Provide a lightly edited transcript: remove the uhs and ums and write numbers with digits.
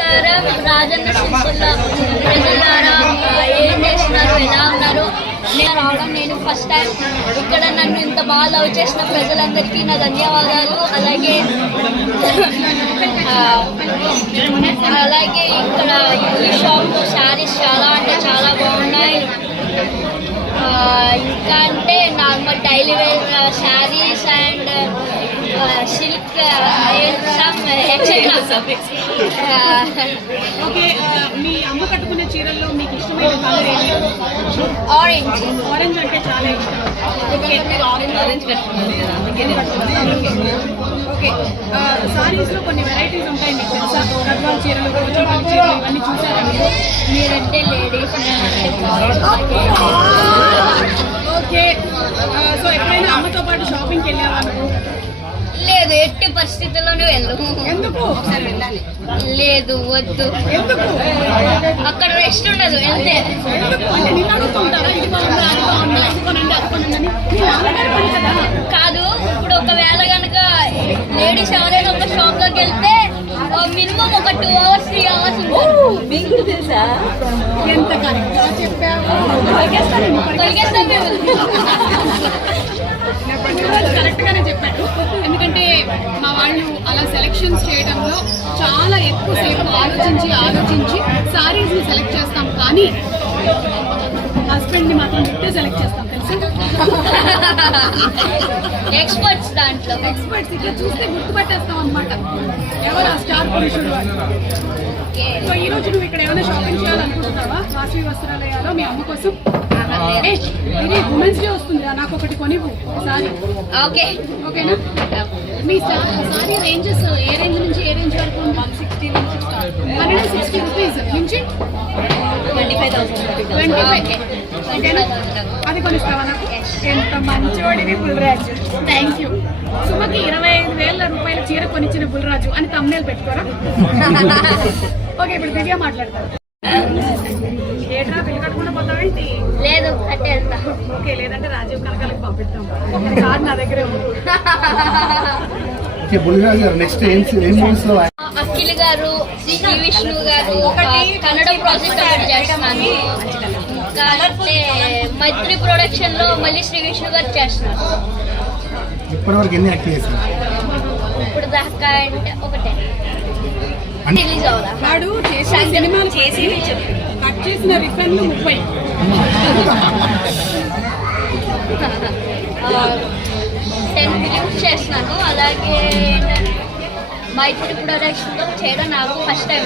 నమస్కారం. రాజన్న సిరిసిల్ల ప్రజలారా ఏం చేస్తున్నారు, ఎలా ఉన్నారు? నేను రావడం నేను ఫస్ట్ టైం. ఇక్కడ నన్ను ఇంత బాగా లవ్ చేసిన ప్రజలందరికీ నా ధన్యవాదాలు. అలాగే ఇక్కడ ఈ షాప్లో శారీస్ చాలా అంటే చాలా బాగున్నాయి. ఇంకా అంటే normal daily wear saris and silk okay, మీ అమ్మ కట్టుకునే చీరల్లో మీకు ఇష్టమైన కలర్ ఏంటి? ఆరెంజ్. ఆరెంజ్ అంటే చాలా ఇష్టం. ఓకే, మీరు ఆరెంజ్ కట్టుకున్నారు కదా, ఓకే. సారీస్ లో కొన్ని వెరైటీస్ ఉంటాయి మీకు తెలుసా? గద్వాల చీరలు, పోచంపల్లి చీరలు ఇవన్నీ చూసారా మీరంటే లేడీస్, ఓకే. సో ఎప్పుడైనా అమ్మతో పాటు షాపింగ్కి వెళ్ళావా నువ్వు? లేదు, ఎట్టి పరిస్థితుల్లోనూ వెళ్ళము. ఎందుకు? ఒకసారి వెళ్ళాలి. లేదు, వద్దు. ఎందుకు? అక్కడ రెస్ట్ ఉండదు, వెళ్తే. కాదు, ఇప్పుడు ఒకవేళ కనుక లేడీస్ ఎవరైనా ఒక షాప్ లోకి వెళ్తే మినిమం ఒక 2 hours 3 hours ఉంటుంది. మీకు కూడా తెలుసా? ఎంత కరెక్ట్గా చెప్పావు. తొలగేస్తాం మేము. కరెక్ట్ గానే చెప్పాడు. ఎందుకంటే మా వాళ్ళు అలా సెలెక్షన్స్ చేయడంలో చాలా ఎక్కువసేపు ఆలోచించి సారీస్ ని సెలెక్ట్ చేస్తాం, కానీ హస్బెండ్ ని మాత్రం ఇట్టే సెలెక్ట్ చేస్తాం తెలుసా? ఎక్స్పర్ట్స్ దాంట్లో. ఎక్స్పర్ట్స్ ఇట్లా చూస్తే గుర్తుపట్టేస్తాం అనమాట ఎవరు ఆ స్టార్ పురుషుడు అని. సో ఈ రోజు నువ్వు ఇక్కడ ఏమైనా షాపింగ్ చేయాలనుకుంటున్నావా? వాసవి వస్త్రాలయాలో మీ అమ్మ కోసం. ఇది ఉమెన్స్ డే వస్తుంది, నాకు ఒకటి కొనివ్వు ఒకసారి. ఓకే, ఓకేనా? మీ సారీ రేంజెస్ ఏ రేంజ్ నుంచి ఏ రేంజ్ వరకు? 160 నుంచి 160 రూపీస్ నుంచి 25,000. ఓకేనా? అది కొనిస్తావా నాకు? ఎంత మంచివాడివి బుల్రాజు. Thank you. సుమకి 25,000 రూపాయల చీర కొనిచ్చిన బుల్రాజు అని తమ్నేల్ పెట్టుకోరా? ఓకే, ఇప్పుడు దివ్య మాట్లాడతారు. ఏట్రా పిల్లి కట్టుకుంటూ పోతావేంటి? లేదు, కట్టేస్తా. ఓకే, లేదంటే రాజీవ్ కనకాలకు పంపిస్తాం. కాదు, నా దగ్గరే ఉంది. అఖిల్ గారు, శ్రీ విష్ణు గారు, కన్నడ ప్రాజెక్ట్ ఒకటి చేస్తున్నాను. ఇంకా అంటే మైత్రి ప్రొడక్షన్ లో మళ్ళీ శ్రీ విష్ణు గారు చేస్తున్నారు. ఇప్పటివరకు ఎన్ని యాక్ట్ చేశారు? ఇప్పుడు దాకా అంటే ఒకటే రిలీజ్ అవుదా? వాడు సినిమాలు చేసి కట్ చేసిన రిఫన్లు 30. 10 ఫిలిమ్స్ చేస్తున్నాను. అలాగే మైత్రి ప్రొడక్షన్ లో చేయడం నాకు ఫస్ట్ టైం.